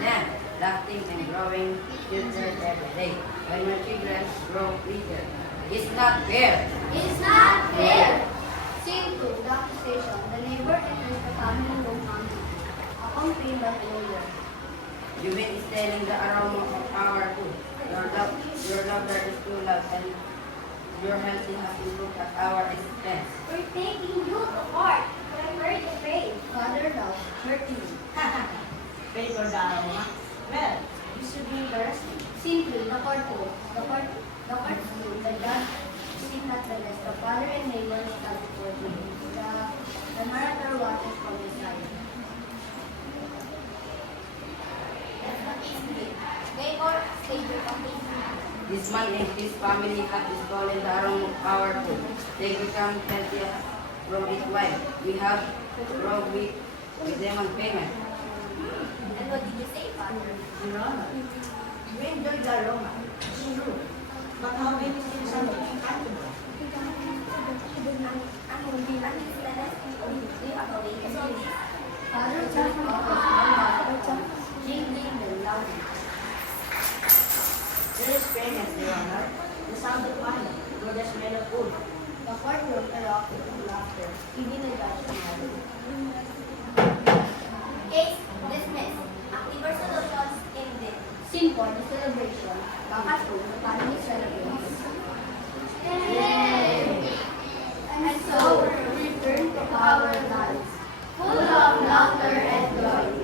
them, laughing and growing children every day. When your children grow richer, it's not fair. It's not fair. Scene 2, the accusation. The neighbor enters the family room hungry. Accompanied by the lawyer. Jubin is telling the aroma of our food. Your daughter is too loud and your health has improved at our expense. We're taking you to court. We're very afraid. Father Love, 13. Pay for the aroma. Well, you should be interesting. Simply, the courtroom. The courtroom, the judge, is not the rest. The father and neighbor stand before him. The narrator watches from his side. This man and his family have stolen the aroma of our food. They become healthy from it while we have robbed with them on payment. And what did you say, Father? Your Honor, you enjoyed the aroma. It's true. But how many things are looking at you? Father just offers jingling the loudly. There is payment, Your Honor. The sound of money, or the smell of food. The courtroom erupted in laughter, even the judge smiled. Case dismissed. Active solutions ended. Scene 4, the celebration. Back at home, the family celebrates. And so we return to our lives, full of laughter and joy.